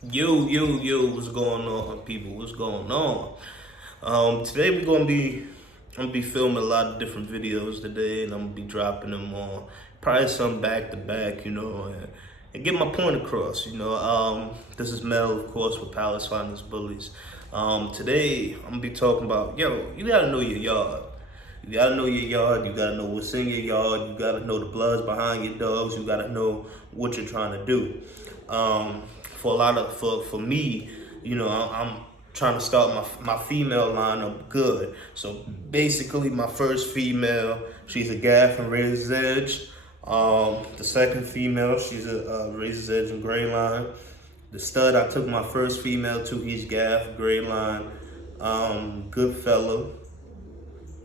Yo, what's going on, people? What's going on? Today I'm gonna be filming a lot of different videos today, and I'm gonna be dropping them on probably some back to back, and get my point across. This is Mel, of course, with Palace Finance Bullies. Today I'm gonna be talking about, you gotta know your yard. You gotta know your yard. You gotta know what's in your yard. You gotta know the bloods behind your dogs. You gotta know what you're trying to do. For me, I'm trying to start my female lineup good. So basically, my first female, she's a Gaff and Razor's Edge. The second female, she's a Razor's Edge and Gray Line. The stud I took my first female to, he's Gaff, Gray Line, good fella,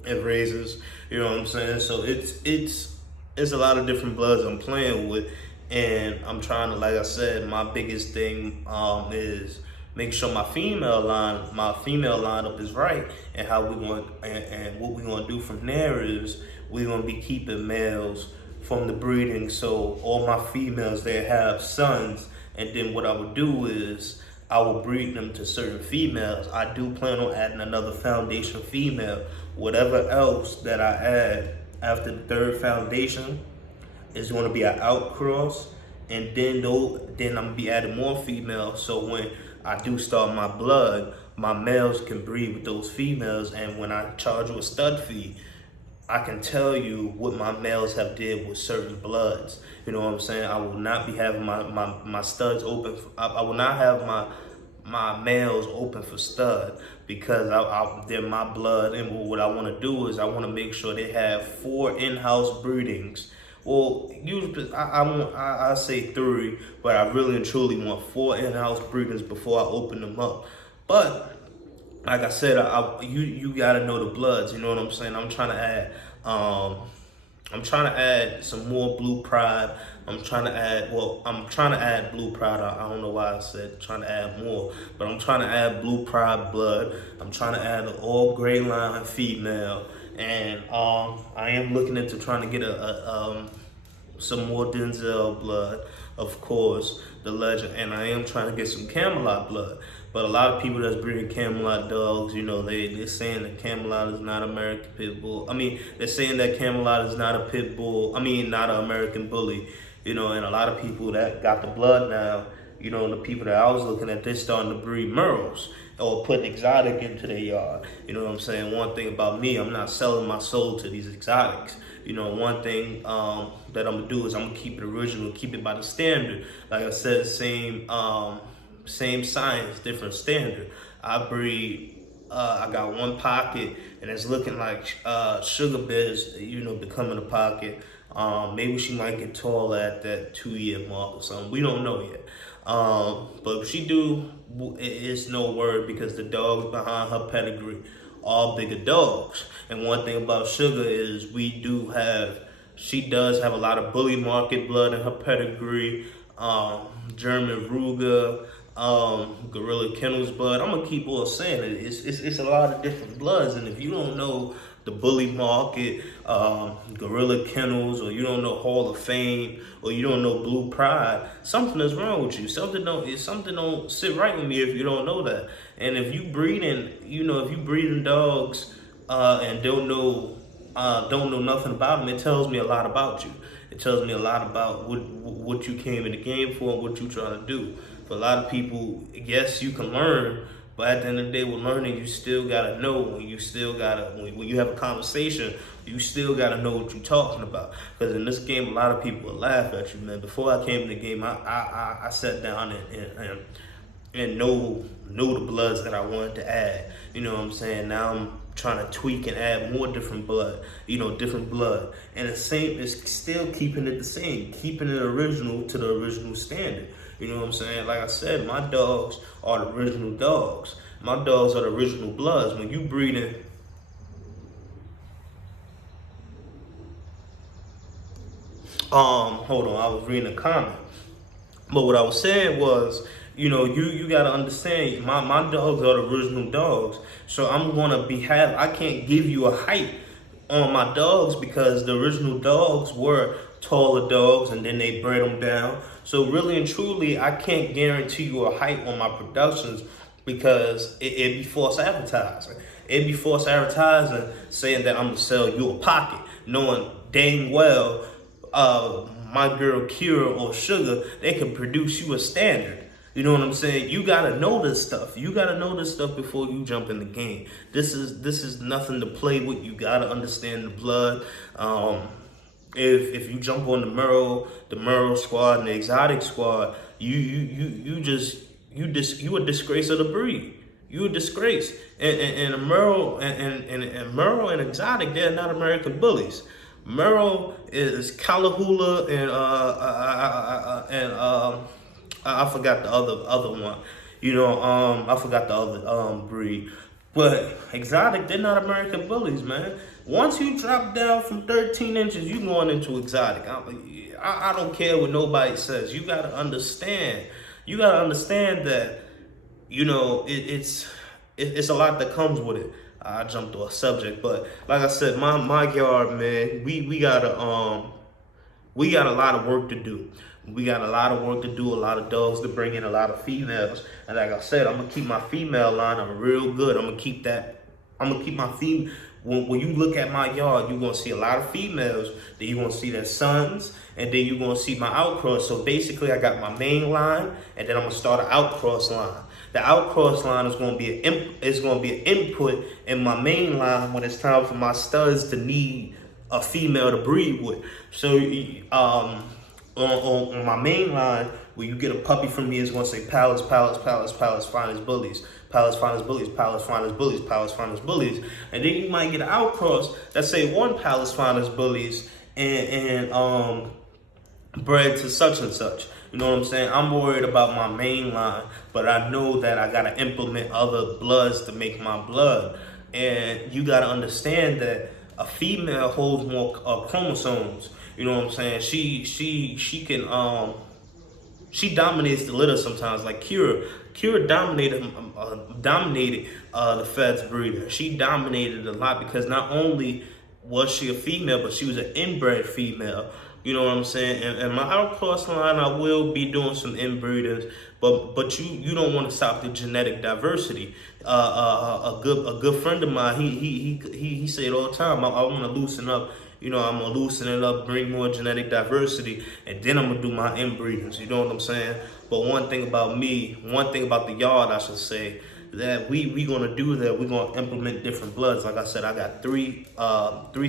and Razors. You know what I'm saying? So it's a lot of different bloods I'm playing with. And I'm trying to, like I said, my biggest thing is make sure my female lineup is right, and how we going and what we're gonna do from there is we're gonna be keeping males from the breeding, so all my females they have sons, and then what I would do is I will breed them to certain females. I do plan on adding another foundation female. Whatever else that I add after the third foundation is going to be an outcross, and then I'm gonna be adding more females. So when I do start my blood, my males can breed with those females, and when I charge you a stud fee, I can tell you what my males have did with certain bloods. You know what I'm saying? I will not be having my studs open. I will not have my males open for stud, because they're my blood, and what I want to do is I want to make sure they have 4 in-house breedings. Well, usually I say 3, but I really and truly want 4 in-house breeders before I open them up. But like I said, you gotta know the bloods. You know what I'm saying? I'm trying to add some more Blue Pride. I'm trying to add Blue Pride. I don't know why I said trying to add more, but I'm trying to add Blue Pride blood. I'm trying to add an all Gray Line female. And I am looking into trying to get some more Denzel blood, of course, the legend, and I am trying to get some Camelot blood. But a lot of people that's breeding Camelot dogs, they're saying that Camelot is not American pit bull. They're saying that Camelot is not a pit bull. Not an American bully. And a lot of people that got the blood now, the people that I was looking at, they're starting to breed Merles or put exotic into their yard. You know what I'm saying? One thing about me, I'm not selling my soul to these exotics. One thing that I'm gonna do is I'm gonna keep it original, keep it by the standard. Like I said, same science, different standard. I breed. I got one pocket, and it's looking like Sugar Bear's, becoming a pocket. Maybe she might get tall at that 2-year mark or something. We don't know yet. But if she do, it's no word, because the dogs behind her pedigree are bigger dogs. And one thing about Sugar is she does have a lot of bully market blood in her pedigree, German Ruger, Gorilla Kennels blood. I'm gonna keep on saying it. It's a lot of different bloods, and if you don't know the bully market, Gorilla Kennels, or you don't know Hall of Fame, or you don't know Blue Pride, something is wrong with you. Something don't sit right with me if you don't know that. And if you breeding dogs and don't know nothing about them, it tells me a lot about you. It tells me a lot about what you came in the game for and what you trying to do. For a lot of people, yes, you can learn, but at the end of the day, with learning, you still gotta know. When you have a conversation, you still gotta know what you're talking about. Because in this game, a lot of people will laugh at you, man. Before I came in the game, I sat down and know the bloods that I wanted to add. You know what I'm saying? Now I'm trying to tweak and add more different blood, different blood. And it's still keeping it the same, keeping it original to the original standard. You know what I'm saying? Like I said, my dogs are the original dogs. My dogs are the original bloods. When you breeding, hold on, I was reading a comment. But what I was saying was, you gotta understand, my dogs are the original dogs. So I can't give you a height on my dogs, because the original dogs were taller dogs, and then they bred them down. So really and truly, I can't guarantee you a height on my productions because it be false advertising. It be false advertising saying that I'm gonna sell you a pocket, knowing dang well my girl Kira or Sugar, they can produce you a standard. You know what I'm saying? You gotta know this stuff. You gotta know this stuff before you jump in the game. This is nothing to play with. You gotta understand the blood. If you jump on the Merle squad and the exotic squad, you a disgrace of the breed. You a disgrace. And a Merle and Merle and exotic, they're not American bullies. Merle is Calahula and I forgot the other one. You know, I forgot the other breed. But exotic, they're not American bullies, man. Once you drop down from 13 inches, you going into exotic. I don't care what nobody says. You gotta understand. You gotta understand that, you know, it's a lot that comes with it. I jumped to a subject, but like I said, my yard, man, we got a lot of work to do. We got a lot of work to do, a lot of dogs to bring in, a lot of females. And like I said, I'm gonna keep my female line. I'm real good. I'm gonna keep my female. When you look at my yard, you're gonna see a lot of females. Then you're gonna see their sons, and then you're gonna see my outcross. So basically, I got my main line, and then I'm gonna start an outcross line. The outcross line is gonna be an input in my main line when it's time for my studs to need a female to breed with. So on my main line, when you get a puppy from me, it's gonna say Palace, finest bullies. Palace, finest bullies, Palace, finest bullies, Palace, finest bullies. And then you might get an outcross that say one Palace, finest bullies and bred to such and such. You know what I'm saying? I'm worried about my main line, but I know that I gotta implement other bloods to make my blood. And you gotta understand that a female holds more chromosomes. You know what I'm saying? She can she dominates the litter sometimes. Like Kira dominated the Feds breeder. She dominated a lot because not only was she a female, but she was an inbred female. You know what I'm saying? And my outcross line, I will be doing some inbreeders, but you don't want to stop the genetic diversity. A good friend of mine, he say it all the time. I want to loosen up. You know, I'm gonna loosen it up, bring more genetic diversity, and then I'm gonna do my inbreeders. You know what I'm saying? But one thing about the yard, I should say, that we gonna do that. We're gonna implement different bloods. Like I said, I got three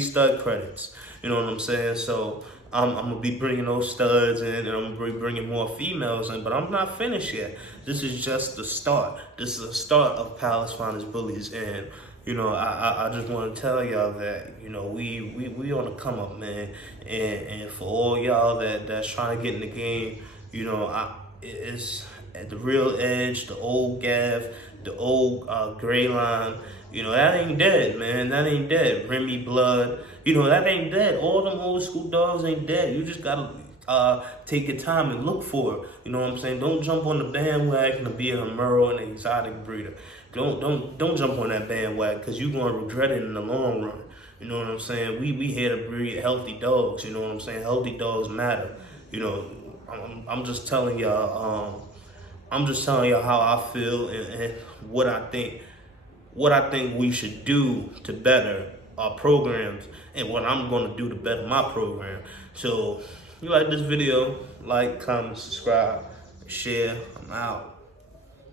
stud credits. You know what I'm saying? So I'm gonna be bringing those studs in, and I'm gonna be bringing more females in. But I'm not finished yet. This is just the start. This is the start of Palace Finest Bullies, and you know, I just want to tell y'all that, you know, we on the come up, man. And for all y'all that's trying to get in the game, you know, it's at the Real Edge, the old Gav, the old Gray Line. You know, that ain't dead, man. That ain't dead. Remy Blood, you know, that ain't dead. All them old school dogs ain't dead. You just gotta take your time and look for it. You know what I'm saying? Don't jump on the bandwagon to be a Merle and an exotic breeder. Don't jump on that bandwagon, because you're gonna regret it in the long run. You know what I'm saying? We here to breed healthy dogs. You know what I'm saying? Healthy dogs matter. You know, I'm just telling y'all. I'm just telling y'all how I feel and what I think we should do to better our programs, and what I'm gonna do to better my program. So, you like this video? Like, comment, subscribe, share. I'm out.